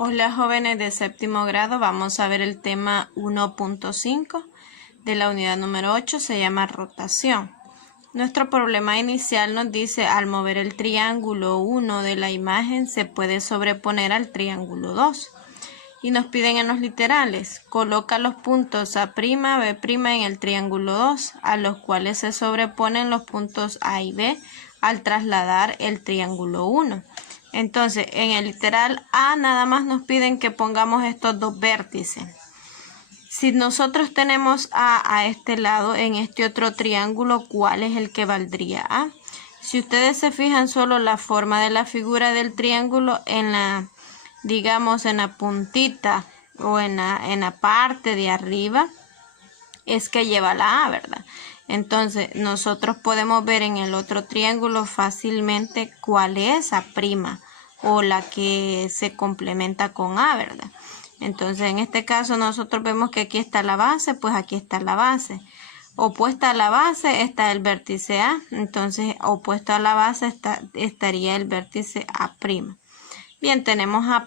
Hola jóvenes de séptimo grado, vamos a ver el tema 1.5 de la unidad número 8, se llama rotación. Nuestro problema inicial nos dice, al mover el triángulo 1 de la imagen se puede sobreponer al triángulo 2. Y nos piden en los literales, coloca los puntos A', B' en el triángulo 2, a los cuales se sobreponen los puntos A y B al trasladar el triángulo 1. Entonces, en el literal A nada más nos piden que pongamos estos dos vértices. Si nosotros tenemos A este lado, en este otro triángulo, ¿cuál es el que valdría A? Si ustedes se fijan solo la forma de la figura del triángulo en la, digamos, en la puntita o en la parte de arriba, es que lleva la A, ¿verdad? Entonces, nosotros podemos ver en el otro triángulo fácilmente cuál es A' o la que se complementa con A, ¿verdad? Entonces, en este caso, nosotros vemos que aquí está la base, pues aquí está la base. Opuesta a la base está el vértice A, entonces opuesto a la base estaría el vértice A'. Bien, tenemos A'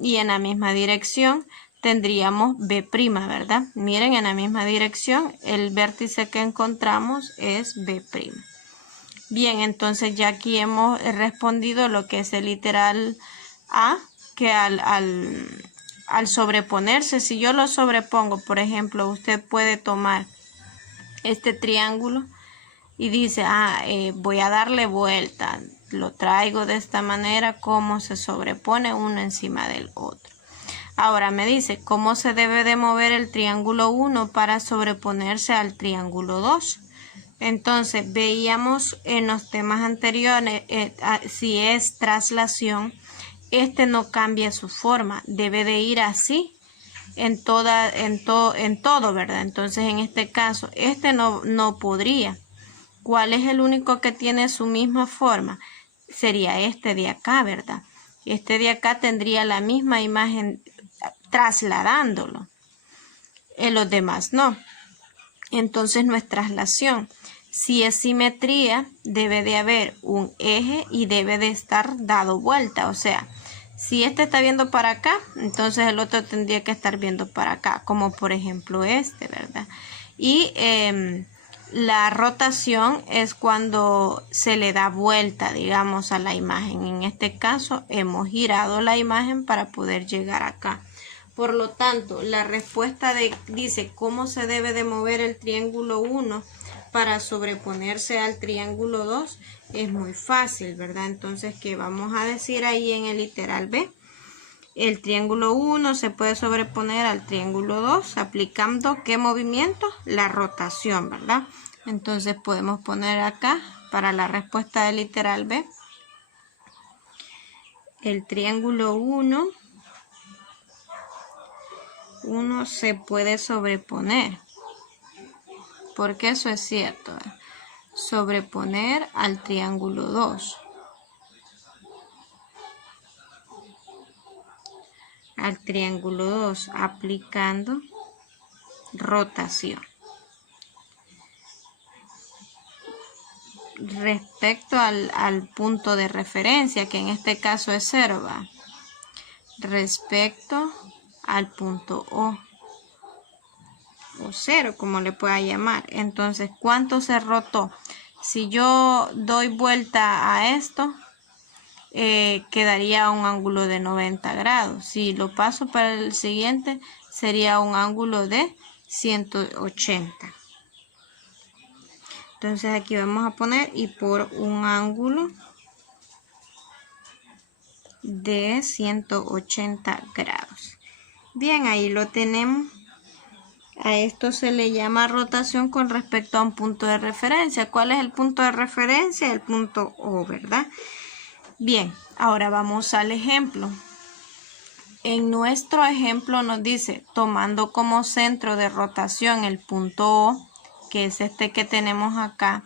y en la misma dirección tendríamos B', ¿verdad? Miren, en la misma dirección el vértice que encontramos es B'. Bien, entonces ya aquí hemos respondido lo que es el literal A, que al sobreponerse, si yo lo sobrepongo, por ejemplo, usted puede tomar este triángulo y dice, voy a darle vuelta, lo traigo de esta manera, como se sobrepone uno encima del otro. Ahora me dice, ¿cómo se debe de mover el triángulo 1 para sobreponerse al triángulo 2? Entonces, veíamos en los temas anteriores, si es traslación, este no cambia su forma, debe de ir así en todo, ¿verdad? Entonces, en este caso, este no podría. ¿Cuál es el único que tiene su misma forma? Sería este de acá, ¿verdad? Este de acá tendría la misma imagen trasladándolo. Los demás no. Entonces no es traslación. Si es simetría, debe de haber un eje y debe de estar dado vuelta. O sea, si este está viendo para acá, entonces el otro tendría que estar viendo para acá, como por ejemplo este, ¿verdad? Y la rotación es cuando se le da vuelta, digamos, a la imagen. En este caso, hemos girado la imagen para poder llegar acá. Por lo tanto, la respuesta dice cómo se debe de mover el triángulo 1 para sobreponerse al triángulo 2 es muy fácil, ¿verdad? Entonces, ¿qué vamos a decir ahí en el literal B? El triángulo 1 se puede sobreponer al triángulo 2 aplicando ¿qué movimiento? La rotación, ¿verdad? Entonces podemos poner acá para la respuesta del literal B el triángulo 1 se puede sobreponer, porque eso es cierto, sobreponer al triángulo 2. Al triángulo 2 aplicando rotación. Respecto al punto de referencia, que en este caso es 0, ¿va? Respecto al punto O 0, como le pueda llamar. Entonces, ¿cuánto se rotó? Si yo doy vuelta a esto, quedaría un ángulo de 90 grados. Si lo paso para el siguiente, sería un ángulo de 180. Entonces aquí vamos a poner y por un ángulo de 180 grados. Bien, ahí lo tenemos. A esto se le llama rotación con respecto a un punto de referencia. ¿Cuál es el punto de referencia? El punto O, ¿verdad? Bien, ahora vamos al ejemplo. En nuestro ejemplo nos dice, tomando como centro de rotación el punto O, que es este que tenemos acá,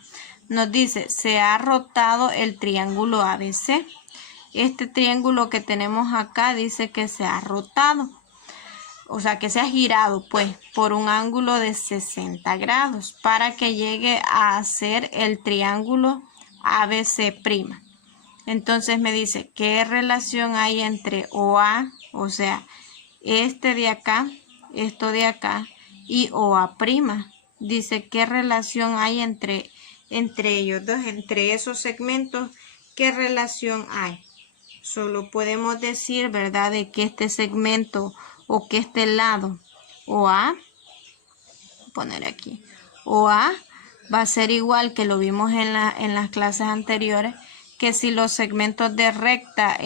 nos dice, se ha rotado el triángulo ABC. Este triángulo que tenemos acá dice que se ha rotado. O sea, que se ha girado, pues, por un ángulo de 60 grados para que llegue a ser el triángulo ABC'. Entonces me dice, ¿qué relación hay entre OA, o sea, este de acá, esto de acá, y OA'? Dice, ¿qué relación hay entre ellos dos, entre esos segmentos? ¿Qué relación hay? Solo podemos decir, ¿verdad?, de que este segmento o que este lado OA, poner aquí, OA va a ser igual, que lo vimos en las clases anteriores, que si los segmentos de recta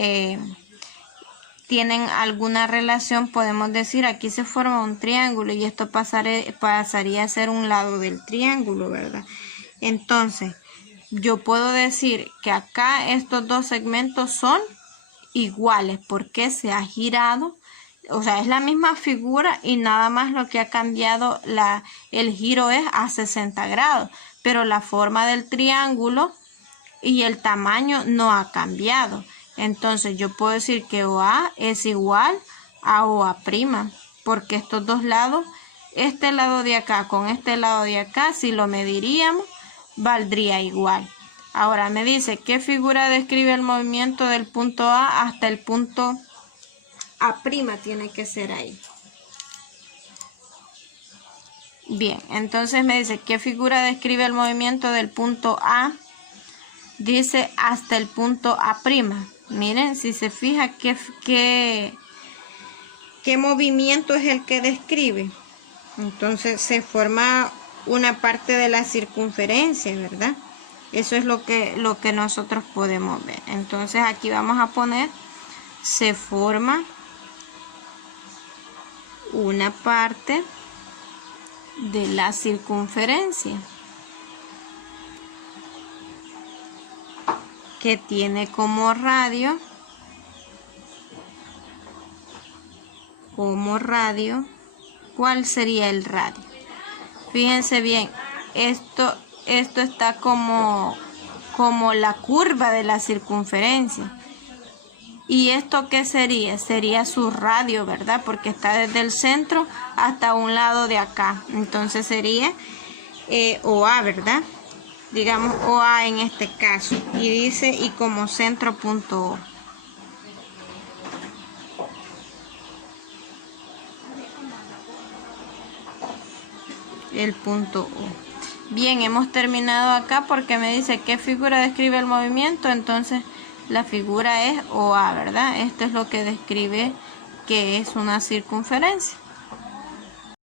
tienen alguna relación, podemos decir, aquí se forma un triángulo y esto pasaría a ser un lado del triángulo, ¿verdad? Entonces, yo puedo decir que acá estos dos segmentos son iguales porque se ha girado, o sea, es la misma figura y nada más lo que ha cambiado el giro es a 60 grados, pero la forma del triángulo y el tamaño no ha cambiado. Entonces yo puedo decir que OA es igual a OA', porque estos dos lados, este lado de acá con este lado de acá, si lo mediríamos, valdría igual. Ahora me dice, ¿qué figura describe el movimiento del punto A hasta el punto A'? Tiene que ser ahí. Bien, entonces me dice, ¿qué figura describe el movimiento del punto A? Dice hasta el punto A'. Miren, si se fija qué movimiento es el que describe. Entonces se forma una parte de la circunferencia, ¿verdad? Eso es lo que nosotros podemos ver. Entonces aquí vamos a poner, se forma una parte de la circunferencia que tiene como radio, ¿cuál sería el radio? Fíjense bien, esto está como la curva de la circunferencia. ¿Y esto qué sería? Sería su radio, ¿verdad? Porque está desde el centro hasta un lado de acá. Entonces sería OA, ¿verdad? Digamos OA en este caso. Y dice, y como centro punto O. El punto O. Bien, hemos terminado acá porque me dice qué figura describe el movimiento. Entonces la figura es OA, ¿verdad? Esto es lo que describe que es una circunferencia.